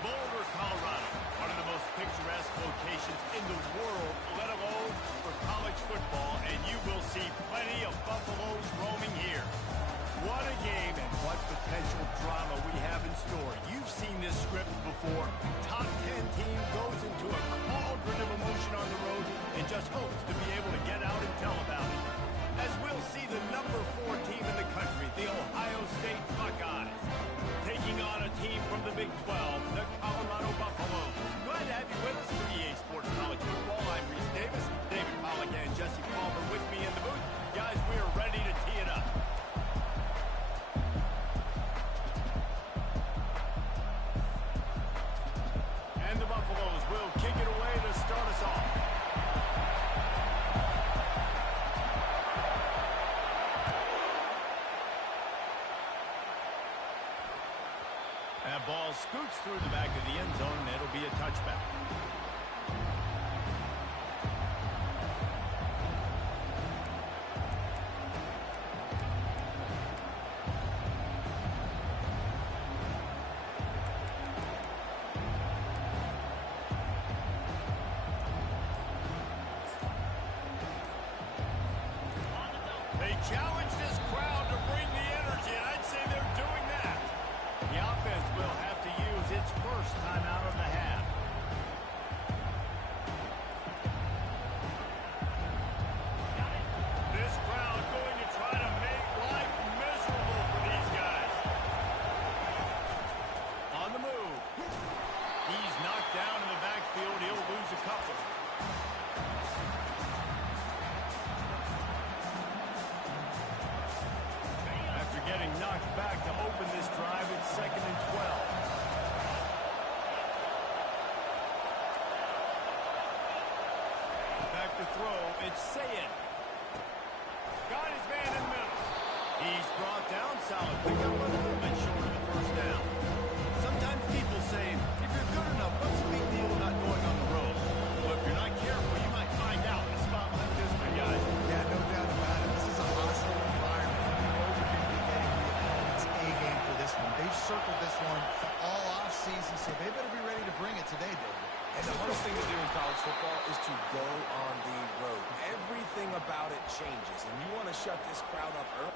Boulder, Colorado, one of the most picturesque locations in the world, let alone for college football, and you will see plenty of Buffaloes roaming here. What a game and what potential drama we have in store. You've seen this script before. Top 10 team goes into a cauldron of emotion on the road and just hopes to be able to get out and tell about it. As we'll see the number 4 team in the country, the Ohio State Buckeyes, taking on a team from the Big 12, the Colorado Buffaloes. Glad to have you with us for EA Sports College Football. I'm Reese Davis, David Pollack and Jesse Palmer with me in the booth. Guys, we are ready to tee it up. And the Buffaloes will kick it away to start us off. That ball scoots through the back of the end zone, and it'll be a touchback. They challenge this crowd to bring the energy, and I'd say they're doing that. The offense will have to use its first time out of the half. This crowd going to try to make life miserable for these guys. On the move. He's knocked down in the backfield. He'll lose a couple. After getting knocked back to open this drive, it's 2nd and 12. Back to throw, it's Sayed. Got his man in the middle. He's brought down solid. Pick up a little bit short of the first down. Sometimes people say, if you're good enough, what's the big deal not going on the road? Well, if you're not careful, you might find out in a spot like this one, guys. Yeah, no doubt about it. This is a hostile environment. You know you're going to be getting the opponent's A game for this one. They've circled this one all offseason, so they better be ready to bring it today, David. And the hardest thing to do in college football is to go on the road. Everything about it changes, and you want to shut this crowd up early.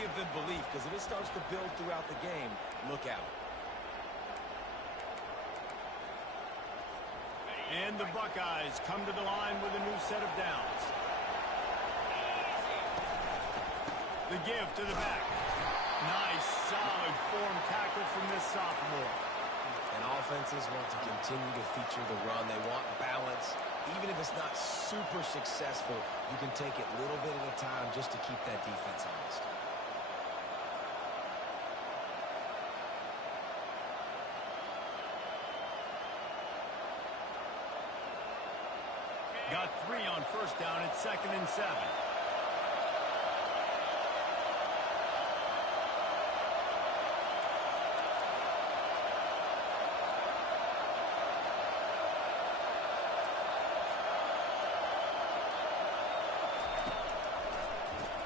Give them belief, because if it starts to build throughout the game, look out. And the Buckeyes come to the line with a new set of downs. The give to the back. Nice, solid form tackle from this sophomore. And offenses want to continue to feature the run. They want balance. Even if it's not super successful, you can take it little bit at a time just to keep that defense honest. Got 3 on first down at 2nd and 7.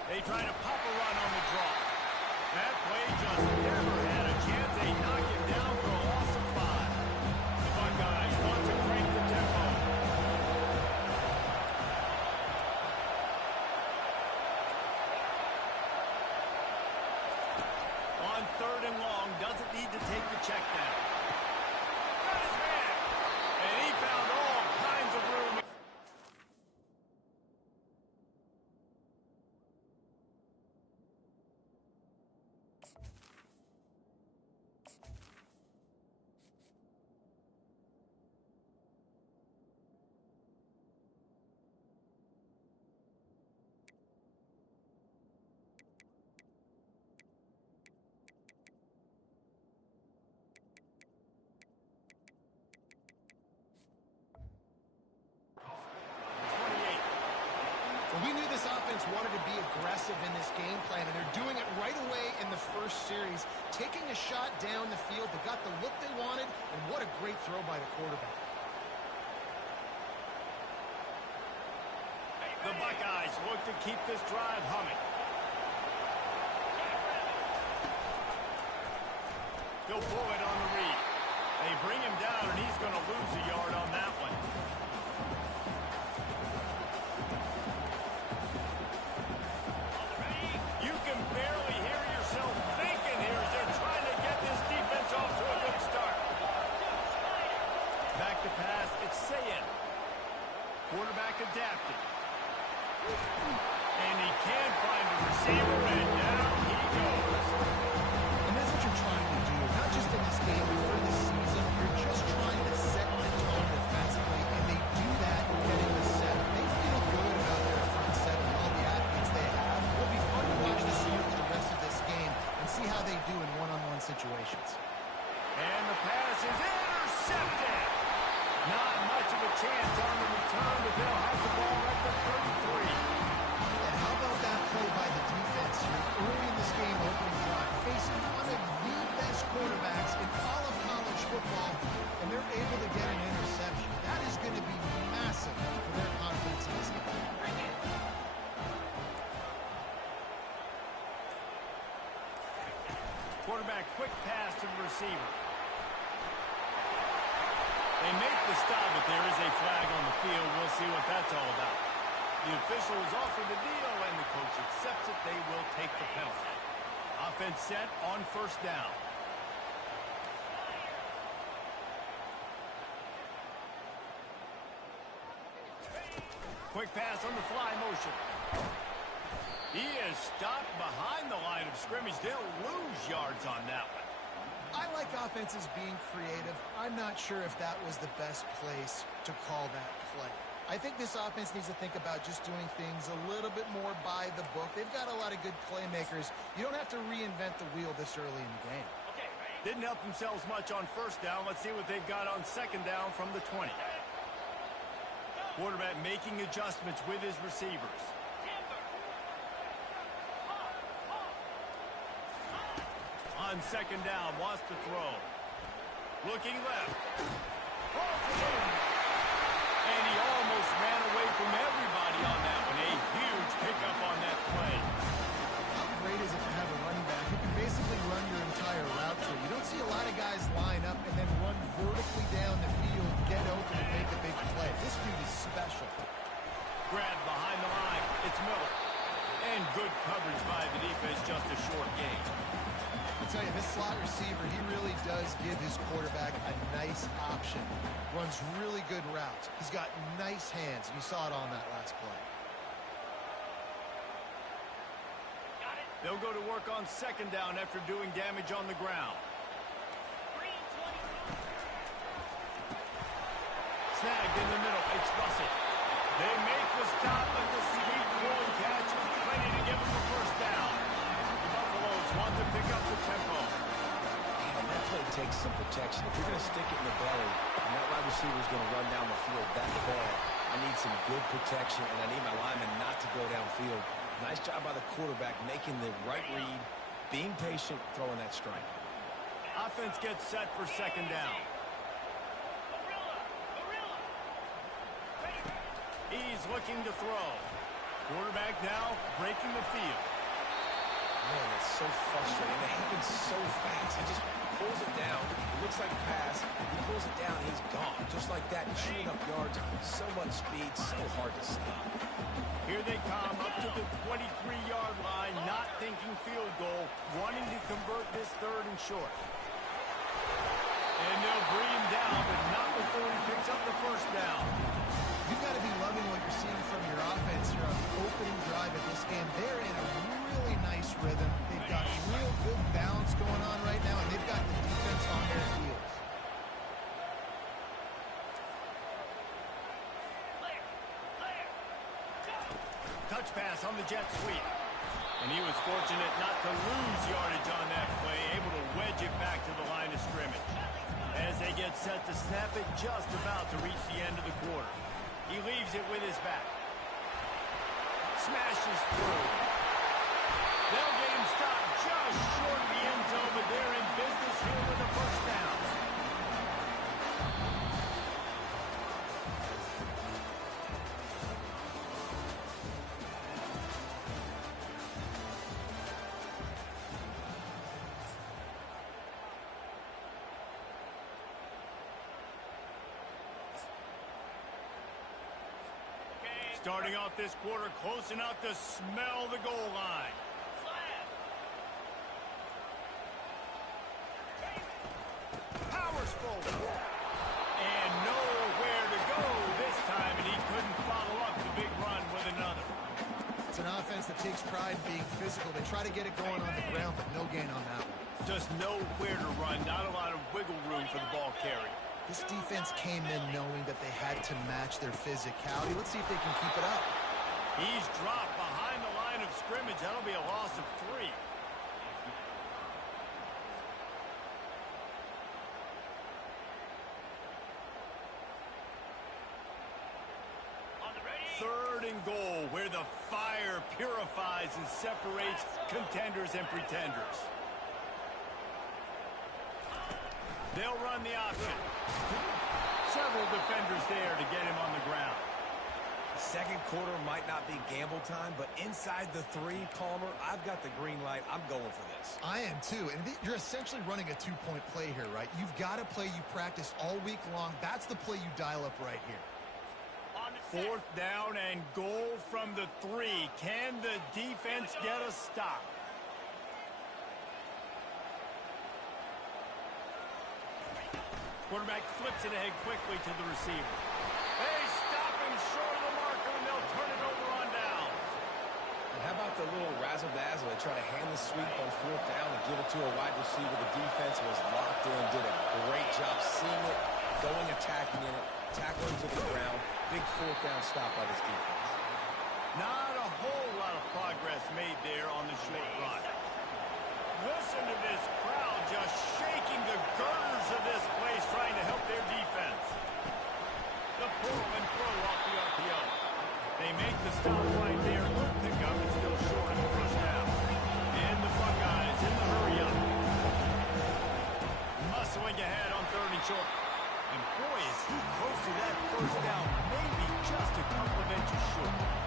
They try to pop a run on the draw. That play just never had a chance. They knock him down for a loss of 5. The Buckeyes want to crank the tempo. On 3rd and long, doesn't need to take the check down. Got his man. And he found all kinds of room. Well, we knew this offense wanted to be aggressive in this game plan, and they're doing it right away in the first series, taking a shot down the field. They got the look they wanted, and what a great throw by the quarterback. The Buckeyes look to keep this drive humming. They'll pull it on the read. They bring him down, and he's going to lose a yard on that one. You can barely hear yourself thinking here as they're trying to get this defense off to a good start. Back to pass, it's Sayin. Quarterback adapted. And he can find a receiver, and down he goes. And that's what you're trying to do, not just in this game, but for this season. You're just trying to set the tone defensively, and they do that getting the set. They feel good about their front seven and all the athletes they have. It'll be fun to watch this year for the rest of this game and see how they do in one-on-one situations. And the pass is intercepted. Not much of a chance on the return, but they'll have the ball at the 33. And how about that play by the defense here early in this game opening drive, facing one of the best quarterbacks in all of college football, and they're able to get an interception. That is going to be massive for their confidence in this game. Quarterback quick pass to the receiver. They make the stop, but there is a flag on the field. We'll see what that's all about. The official is offered the deal, and the coach accepts it. They will take the penalty. Offense set on first down. Quick pass on the fly motion. He is stopped behind the line of scrimmage. They'll lose yards on that one. I like offenses being creative. I'm not sure if that was the best place to call that play. I think this offense needs to think about just doing things a little bit more by the book. They've got a lot of good playmakers. You don't have to reinvent the wheel this early in the game. Didn't help themselves much on first down. Let's see what they've got on second down from the 20. Quarterback making adjustments with his receivers. On second down, wants to throw. Looking left. And he almost ran away from everybody on that one. A huge pickup on that play. How great is it to have a running back who can basically run your entire route tree? You don't see a lot of guys line up and then run vertically down the field, get open, and make a big play. This dude is special. Grab behind the line. It's Miller. And good coverage by the defense, just a short gain. I'll tell you, this slot receiver, he really does give his quarterback a nice option. Runs really good routes. He's got nice hands. You saw it on that last play. They'll go to work on second down after doing damage on the ground. Snagged in the middle. It's Russell. They make the stop, but the sweet one catch is plenty to give them the first down. The Buffaloes want to pick up the tempo. And that play takes some protection. If you're going to stick it in the belly, and that wide receiver is going to run down the field that far, I need some good protection, and I need my lineman not to go downfield. Nice job by the quarterback making the right read, being patient, throwing that strike. Offense gets set for second down. He's looking to throw. Quarterback now breaking the field. Man, it's so frustrating. It happens so fast. He just pulls it down. It looks like a pass. He pulls it down. He's gone. Just like that, chewing up yards. So much speed, so hard to stop. Here they come up to the 23-yard line, not thinking field goal, wanting to convert this third and short. And they'll bring him down, but not before he picks up the first down. You've got to be loving what you're seeing from your offense here on the opening drive of this game. They're in a really nice rhythm. They've got real good balance going on right now, and they've got the defense on their heels. Touch pass on the jet sweep. And he was fortunate not to lose yardage on that play, able to wedge it back to the line of scrimmage. As they get set to snap it, just about to reach the end of the quarter. He leaves it with his back. smashes through. They'll get him stopped just short of the end zone, but they're in business here with a first down. Starting off this quarter close enough to smell the goal line. Powers forward. And nowhere to go this time, and he couldn't follow up the big run with another. It's an offense that takes pride in being physical. They try to get it going on the ground, but no gain on that one. Just nowhere to run, not a lot of wiggle room for the ball carrier. This defense came in knowing that they had to match their physicality. Let's see if they can keep it up. He's dropped behind the line of scrimmage. That'll be a loss of 3. Third and goal, where the fire purifies and separates contenders and pretenders. They'll run the option. Several defenders there to get him on the ground. Second quarter might not be gamble time, but inside the 3, Palmer, I've got the green light. I'm going for this. I am too. And you're essentially running a 2-point play here, right? You've got a play you practice all week long. That's the play you dial up right here. Fourth down and goal from the 3. Can the defense get a stop? Quarterback flips it ahead quickly to the receiver. They stop him short of the marker, and they'll turn it over on downs. And how about the little razzle-dazzle? They try to hand the sweep on 4th down and give it to a wide receiver. The defense was locked in, did a great job seeing it, going, attacking it, tackling to the ground. Big 4th down stop by this defense. Not a whole lot of progress made there on the short run. Listen to this crowd just shaking the girders of this place, trying to help their defense. The pull and throw off the RPO. They make the stop right there. Good pickup and still short of the first down. And the Buckeyes in the hurry up. Muscling ahead on 3rd and short. And boy, is he close to that first down. Maybe just a couple of inches short.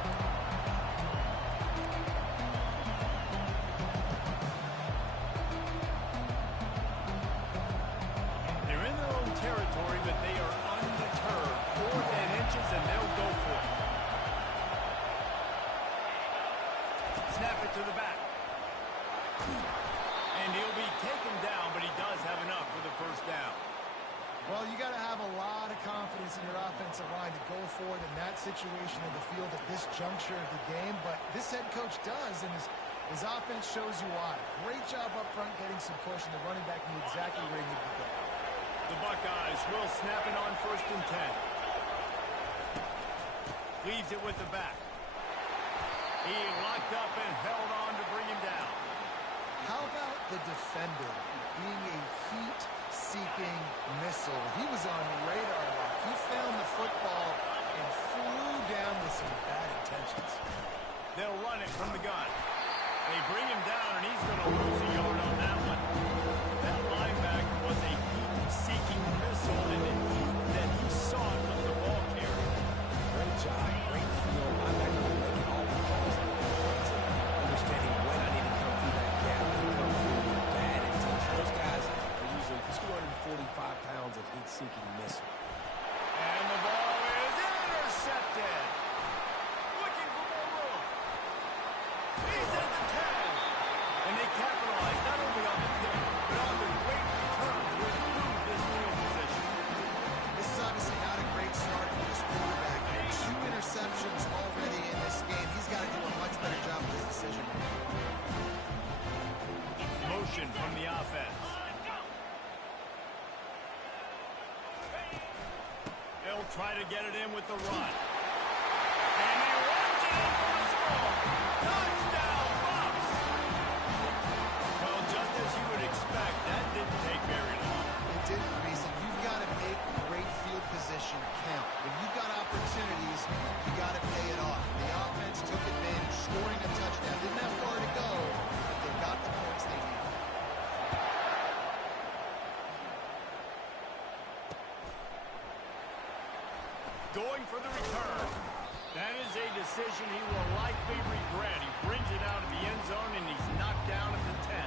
Territory, but they are undeterred. 4th and inches, and they'll go for it. Snap it to the back. And he'll be taken down, but he does have enough for the first down. Well, you got to have a lot of confidence in your offensive line to go forward in that situation of the field at this juncture of the game, but this head coach does, and his offense shows you why. Great job up front getting some push, and the running back knew exactly where he needed to go. The Buckeyes will snap it on 1st and 10. Leaves it with the back. He locked up and held on to bring him down. How about the defender being a heat-seeking missile? He was on radar lock. He found the football and flew down with some bad intentions. They'll run it from the gun. They bring him down, and he's going to lose a yard on that one. That linebacker was a heat-seeking missile, and the heat that he sought was the ball carrier. Great job, great field. Linebacker making all the calls on the defense, understanding when I need to come through that gap and come through with bad intention. Those guys are usually 245 pounds of heat-seeking missile. And the ball is intercepted. Looking for more room. He's at the 10. And they capitalize not only on the pick, but on the great return to improve this field position. This is obviously not a great start for this quarterback. 2 interceptions already in this game. He's got to do a much better job with his decision. Motion from the offense. They'll try to get it in with the run. And he runs it in for the score. Touchdown, Bucks! Well, just as you would expect, that didn't take very long. It didn't, Reason. You've got to make great field position count. When you've got opportunities, you got to pay it off. The offense took advantage decision he will likely regret. He brings it out of the end zone, and he's knocked down at the 10.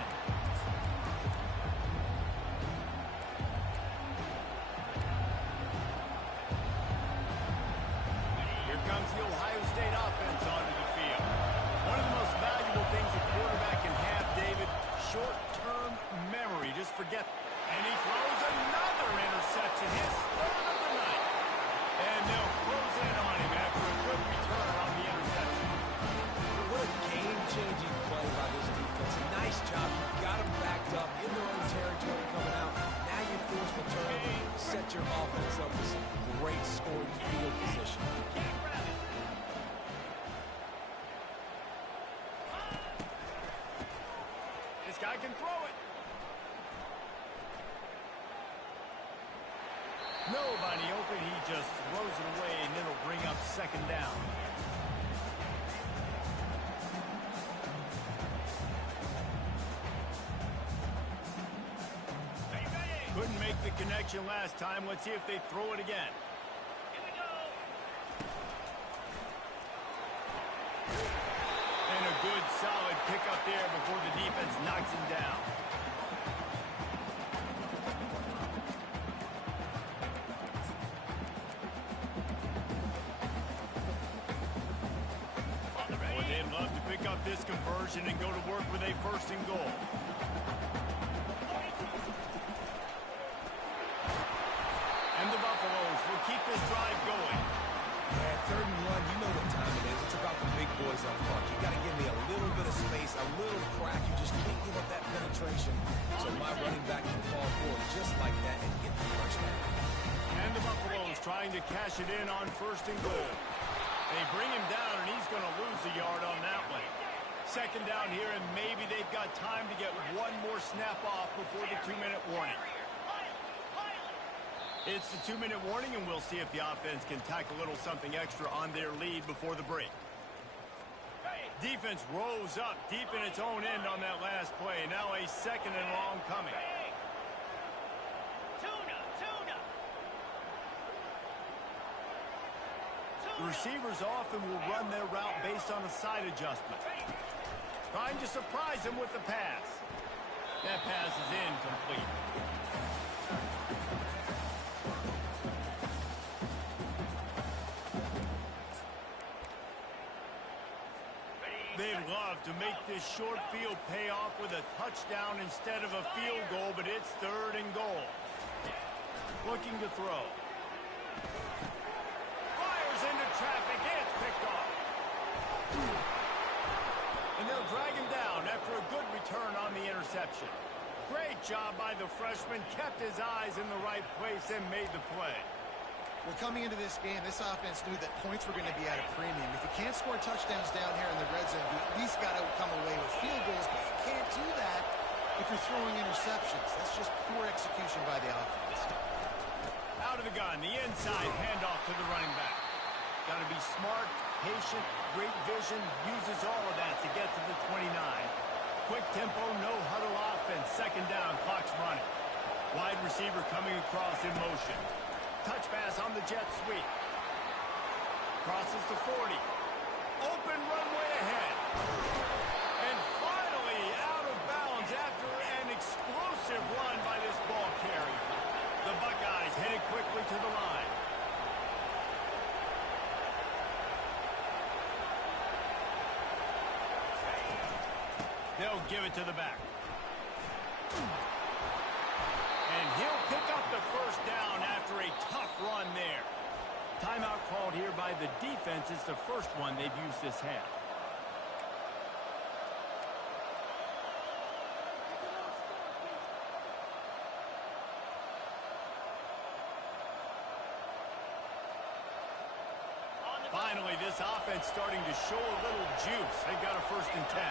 Here comes the Ohio State offense onto the field. One of the most valuable things a quarterback can have, David, short-term memory. Just forget. And he throws another interception. His third of the night. And they'll close in on him after a good return on the interception. What a game-changing play by this defense. Nice job. You got them backed up in their own territory coming out. Now you force the turnover, set your offense up with some great scoring field position. This guy can throw it. Nobody open. He just throws it away, and it'll bring up second down. Couldn't make the connection last time. Let's see if they throw it again. Here we go. And a good, solid pickup there before the defense knocks him down. Boy, they'd love to pick up this conversion and go to work with a first and goal. And the Buffaloes will keep this drive going. Yeah, 3rd and 1, you know what time it is. It's about the big boys up front. You got to give me a little bit of space, a little crack. You just can't give up that penetration. So my running back can fall forward just like that and get the first down. And the Buffaloes trying to cash it in on 1st and goal. They bring him down, and he's going to lose a yard on that one. 2nd down here, and maybe they've got time to get one more snap off before the 2-minute warning. It's the 2-minute warning, and we'll see if the offense can tack a little something extra on their lead before the break. Defense rose up deep in its own end on that last play. Now a 2nd and long coming. The receivers often will run their route based on a side adjustment. Trying to surprise him with the pass. That pass is incomplete. They'd love to make this short field pay off with a touchdown instead of a field goal, but it's 3rd and goal. Looking to throw. Fires into traffic. It's picked off. And they'll drag him down after a good return on the interception. Great job by the freshman. Kept his eyes in the right place and made the play. Well, coming into this game, this offense knew that points were going to be at a premium. If you can't score touchdowns down here in the red zone, you at least got to come away with field goals, but you can't do that if you're throwing interceptions. That's just poor execution by the offense. Out of the gun, the inside handoff to the running back. Got to be smart, patient, great vision, uses all of that to get to the 29. Quick tempo, no huddle offense, 2nd down, clock's running. Wide receiver coming across in motion. Touch pass on the jet sweep. Crosses the 40. Open runway ahead. And finally out of bounds after an explosive run by this ball carrier. The Buckeyes headed quickly to the line. They'll give it to the back. And he'll pick up the 1st down after a tough run there. Timeout called here by the defense. It's the first one they've used this half. Finally, this offense starting to show a little juice. They've got a 1st and 10.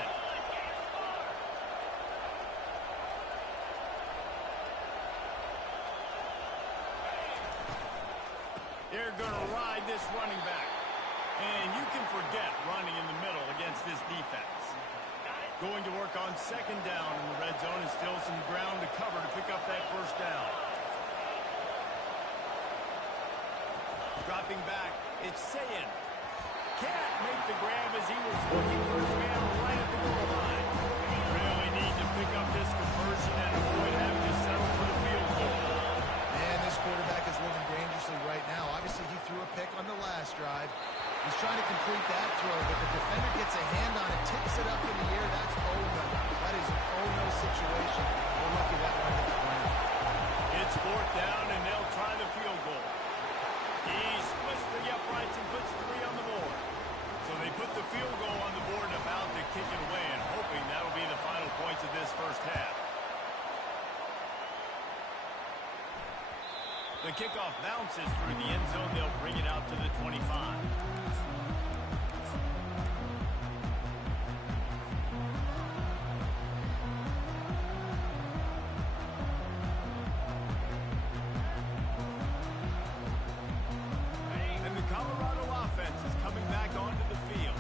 They're going to ride this running back. And you can forget running in the middle against this defense. Going to work on 2nd down in the red zone, and still some ground to cover to pick up that 1st down. Dropping back, it's Sayin. Can't make the the grab as he was looking for his man right at the goal line. Really need to pick up this conversion and avoid having to settle for the field goal. And this quarterback is living dangerously right now. Obviously, he threw a pick on the last drive. He's trying to complete that throw, but the defender gets a hand on it, tips it up in the air. That's oh-no. That is an oh-no situation. We're lucky that one hit the ground. It's fourth down, and they'll try the field goal. He splits the uprights and puts 3 on the board. So they put the field goal on the board and about to kick it away, and hoping that'll be the final points of this first half. The kickoff bounces through the end zone. They'll bring it out to the 25. And the Colorado offense is coming back onto the field.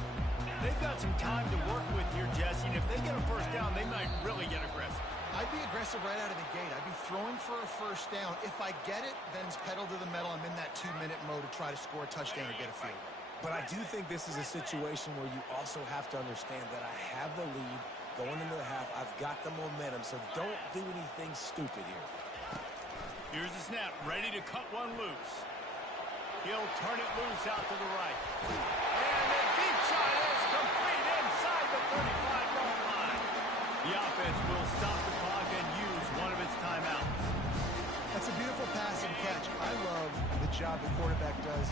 They've got some time to work with here, Jesse, and if they get a first down, they might really get aggressive. I'd be aggressive right out of the gate. I'd be throwing for a first down. If I get it, then it's pedal to the metal. I'm in that 2-minute mode to try to score a touchdown or get a field. But I do think this is a situation where you also have to understand that I have the lead going into the half. I've got the momentum, so don't do anything stupid here. Here's the snap, ready to cut one loose. He'll turn it loose out to the right. And the deep shot is complete inside the 35-yard line. The offense will stop the clock and use one of its timeouts. That's a beautiful pass and catch. I love the job the quarterback does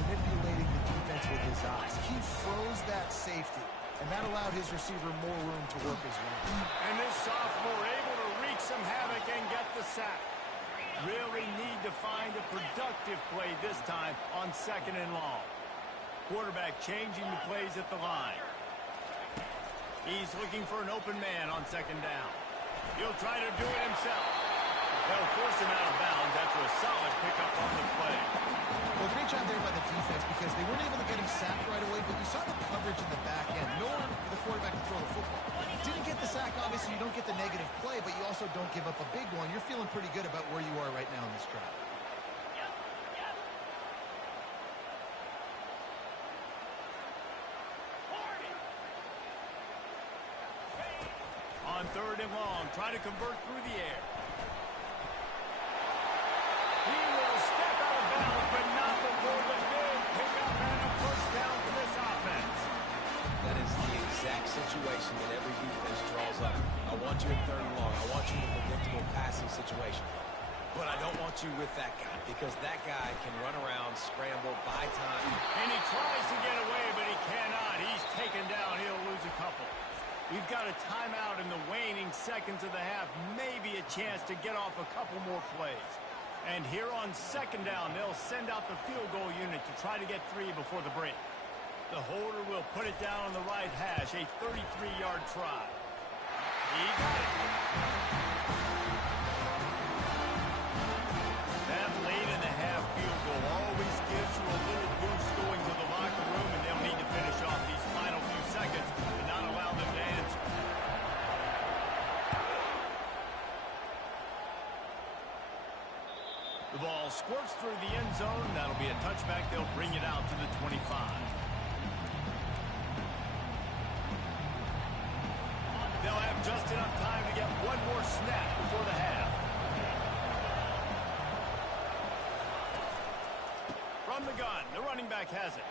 manipulating the defense with his eyes. He froze that safety, and that allowed his receiver more room to work his way. And this sophomore able to wreak some havoc and get the sack. Really need to find a productive play this time on 2nd and long. Quarterback changing the plays at the line. He's looking for an open man on 2nd down. He'll try to do it himself. They'll force him out of bounds after a solid pickup on the play. Well, great job there by the defense because they weren't able to get him sacked right away, but you saw the coverage in the back end. No one for the quarterback to throw the football. Didn't get the sack, obviously you don't get the negative play, but you also don't give up a big one. You're feeling pretty good about where you are right now in this drive. On 3rd and long, try to convert through the air. He will step out of bounds, but not before the big pickup and a first down for this offense. That is the exact situation that every defense draws up. I want you in 3rd and long. I want you in a predictable passing situation. But I don't want you with that guy because that guy can run around, scramble, buy time. And he tries to get away, but he cannot. He's taken down. He'll lose a couple. We've got a timeout in the waning seconds of the half. Maybe a chance to get off a couple more plays. And here on 2nd down, they'll send out the field goal unit to try to get 3 before the break. The holder will put it down on the right hash, a 33-yard try. He got it. That late in the half field goal always gives you a little boost going to the locker room, and they'll need to finish off these final few seconds and not allow them to answer. The ball squirts through the end zone. That'll be a touchback. They'll bring it out to the 25. They'll have just enough time to get one more snap before the half. From the gun, the running back has it.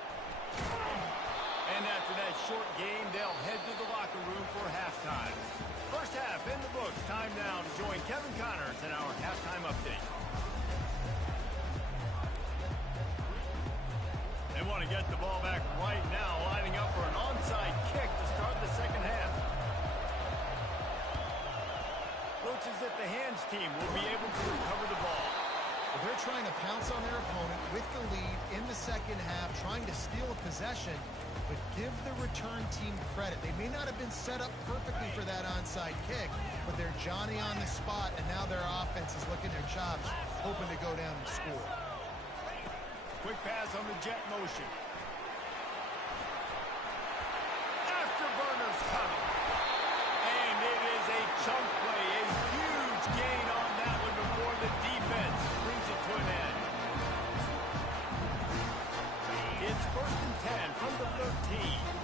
And after that short game, they'll head to the locker room for halftime. First half in the books. Time now to join Kevin Connors in our halftime update. They want to get the ball back right now, lining up for an onside kick to start the 2nd half. Looks as if the hands team will be able to recover the ball. Well, they're trying to pounce on their opponent with the lead in the 2nd half, trying to steal a possession, but give the return team credit. They may not have been set up perfectly for that onside kick, but they're Johnny on the spot, and now their offense is licking their chops, hoping to go down and score. Quick pass on the jet motion. Afterburners coming. And it is a chunk play, a huge gain on that one before the defense brings it to an end. It's 1st and 10 from the 13.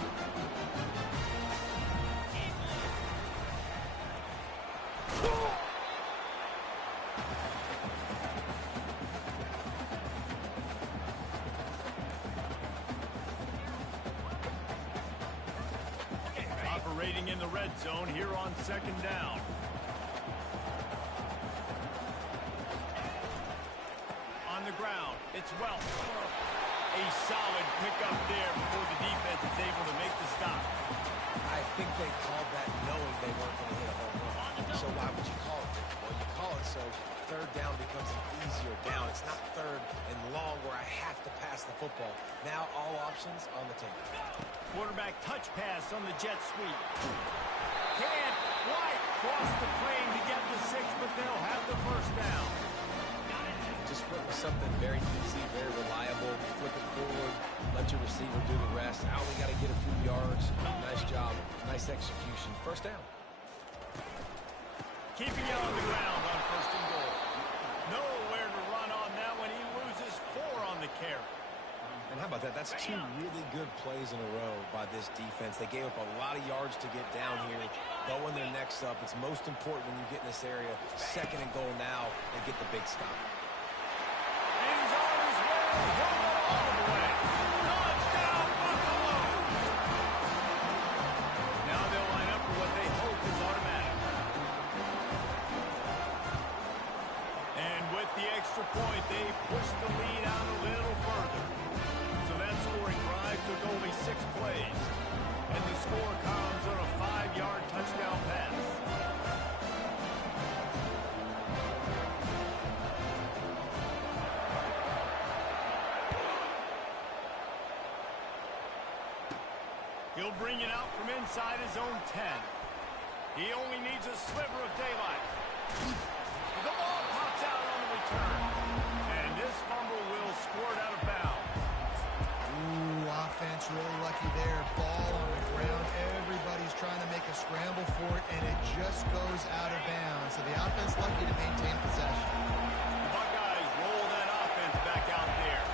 in the red zone here on second down. On the ground, it's Welch. A solid pickup there before the defense is able to make the stop. I think they called that knowing they weren't going to hit a home run. So why would you call it? Well, you call it so third down becomes an easier down. It's not third and long where I have to pass the football. Now all options on the table. Quarterback touch pass on the jet sweep. Can't quite cross the plane to get the 6, but they'll have the first down. Just went with something very easy, very reliable. Flip it forward, let your receiver do the rest. I only got to get a few yards. Nice job, nice execution. First down. Keeping it on the ground on first and goal. Nowhere to run on that one. He loses 4 on the carry. And how about that? That's 2 really good plays in a row by this defense. They gave up a lot of yards to get down here. Going their necks up. It's most important when you get in this area. Second and goal now, they get the big stop. And he's on his way. He'll go all the way. Touchdown, Buffalo! Now they'll line up for what they hope is automatic. And with the extra point, they push the lead out a little further. So that scoring drive took only 6 plays. And the score comes on a 5-yard touchdown pass. He'll bring it out from inside his own 10. He only needs a sliver of daylight. The ball pops out on the return. And this fumble will squirt out of bounds. Ooh, offense really lucky there. Ball on the ground. Everybody's trying to make a scramble for it, and it just goes out of bounds. So the offense lucky to maintain possession. The Buckeyes roll that offense back out there.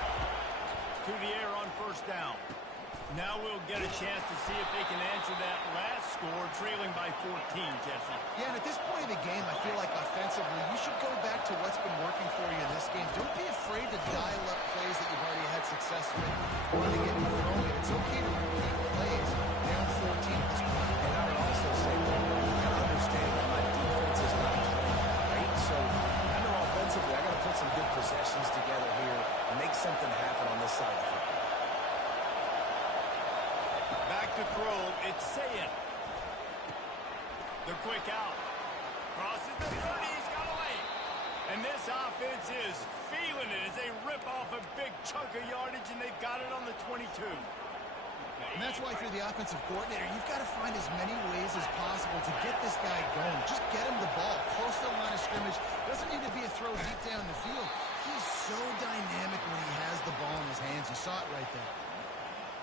To the air on first down. Now we'll get a chance to see if they can answer that last score, trailing by 14, Jesse. Yeah, and at this point of the game, I feel like offensively, you should go back to what's been working for you in this game. Don't be afraid to dial up plays that you've already had success with. Or to get thrown. It's okay to repeat plays. Down 14 at this point. And I would also say, well, you got to understand that my defense is not playing, right? So I know offensively, I got to put some good possessions together here and make something happen on this side of the football. Back to throw, it's Sayin. The quick out. Crosses the 30, he's got a lane. And this offense is feeling it as they rip off a big chunk of yardage, and they've got it on the 22. And that's why if you're the offensive coordinator, you've got to find as many ways as possible to get this guy going. Just get him the ball. Close to the line of scrimmage. Doesn't need to be a throw deep down the field. He's so dynamic when he has the ball in his hands. You saw it right there.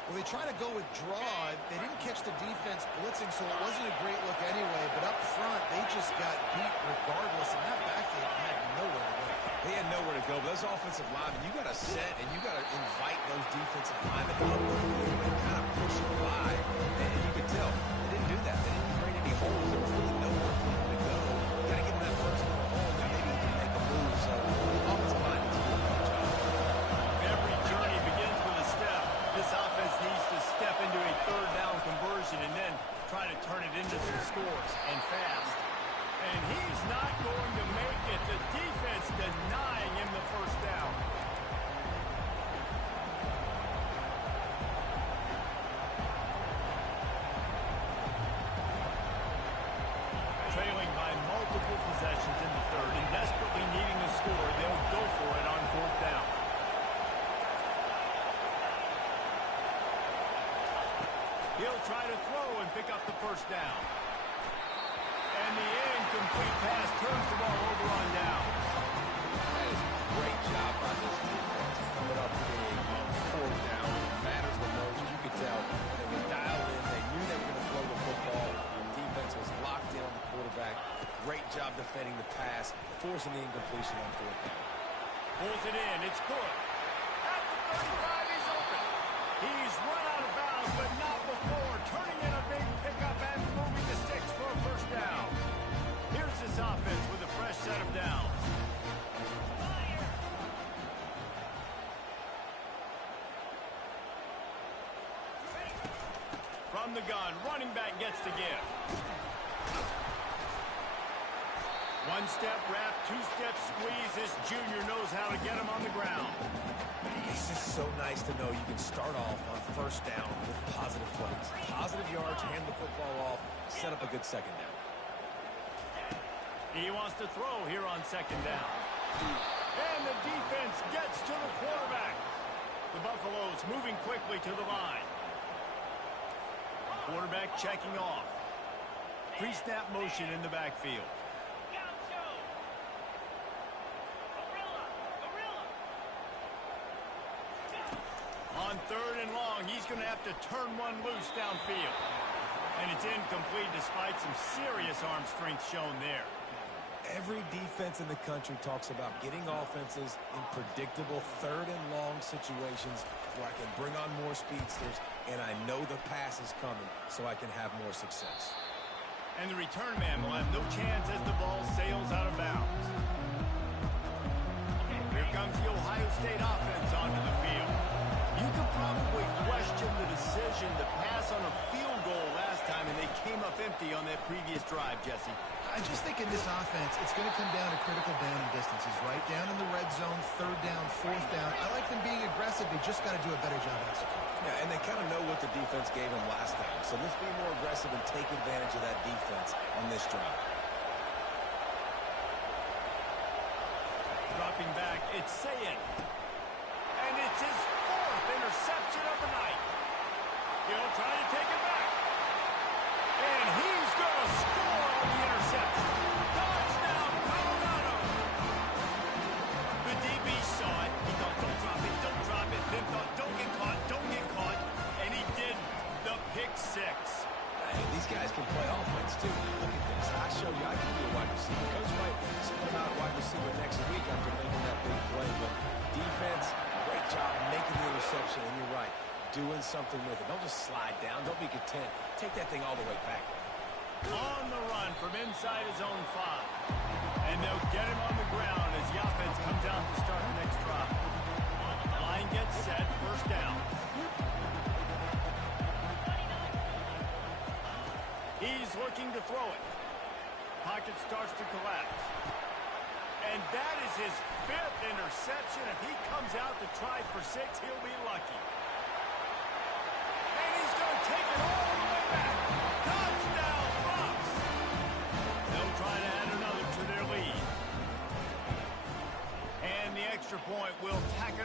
Well, they try to go with draw. They didn't catch the defense blitzing, so it wasn't a great look anyway. But up front, they just got beat regardless, and that back end had nowhere to go. They had nowhere to go, but those offensive linemen, you got to set and you got to invite those defensive linemen up the field and kind of push it by. And you could tell they didn't do that. They didn't create any holes. There was really nowhere for them to go. Got to give them that first little hole, and maybe he can make a move. So the offensive line needs to do a better job. Every journey begins with a step. This offense needs to step into a third down conversion and then try to turn it into some scores, and fast. And he's not going to make it. The defense denying him the first down. Trailing by multiple possessions in the third and desperately needing a score, they'll go for it on fourth down. He'll try to throw and pick up the first down. And the incomplete pass turns the ball over on down. That is a great job by this defense. Coming up big on fourth down. Matters the most. You could tell they were dialed in. They knew they were going to throw the football. The defense was locked in on the quarterback. Great job defending the pass, forcing the incompletion on fourth down. Pulls it in. It's good. At the 35, he's open. He's run out of bounds, but not before. Turning in a big pickup and moving the sticks for a first down. Here's this offense with a fresh set of downs. From From the gun, running back gets the give. One-step wrap, two-step squeeze. This junior knows how to get him on the ground. It's just so nice to know you can start off on first down with positive plays. Positive yards, hand the football off, set up a good second down. He wants to throw here on second down. And the defense gets to the quarterback. The Buffaloes moving quickly to the line. Quarterback checking off. Pre-snap motion in the backfield. On third and long, he's going to have to turn one loose downfield. And it's incomplete despite some serious arm strength shown there. Every defense in the country talks about getting offenses in predictable third and long situations where I can bring on more speedsters and I know the pass is coming so I can have more success. And the return man will have no chance as the ball sails out of bounds. Here comes the Ohio State offense onto the field. You could probably question the decision to pass on a field goal last time, and they came up empty on that previous drive, Jesse. I just think in this offense, it's going to come down to critical down and distances, right? Down in the red zone, third down, fourth down. I like them being aggressive. They just got to do a better job executing. Yeah, and they kind of know what the defense gave them last time. So let's be more aggressive and take advantage of that defense on this drive. Dropping back, it's Sayin. And it's his fourth interception of the night. He'll try to take it back. And he's going to score on the interception. Touchdown, Colorado. The DB saw it. He thought, don't drop it, don't drop it. Then thought, don't get caught, don't get caught. And he did the pick six. Hey, these guys can play offense, too. Look at this. I show you I can be a wide receiver. Coach might split out a wide receiver next week after making that big play. But defense, great job making the interception. And you're right, doing something with it. Don't just slide down. Don't be content. Take that thing all the way back. On the run from inside his own 5. And they'll get him on the ground as the offense comes out to start the next drive. Line gets set, first down. He's looking to throw it. Pocket starts to collapse. And that is his 5th interception. If he comes out to try for 6, he'll be lucky. And he's going to take it all the way back. Touchdown, Bucks! They'll try to add another to their lead. And the extra point will tack another.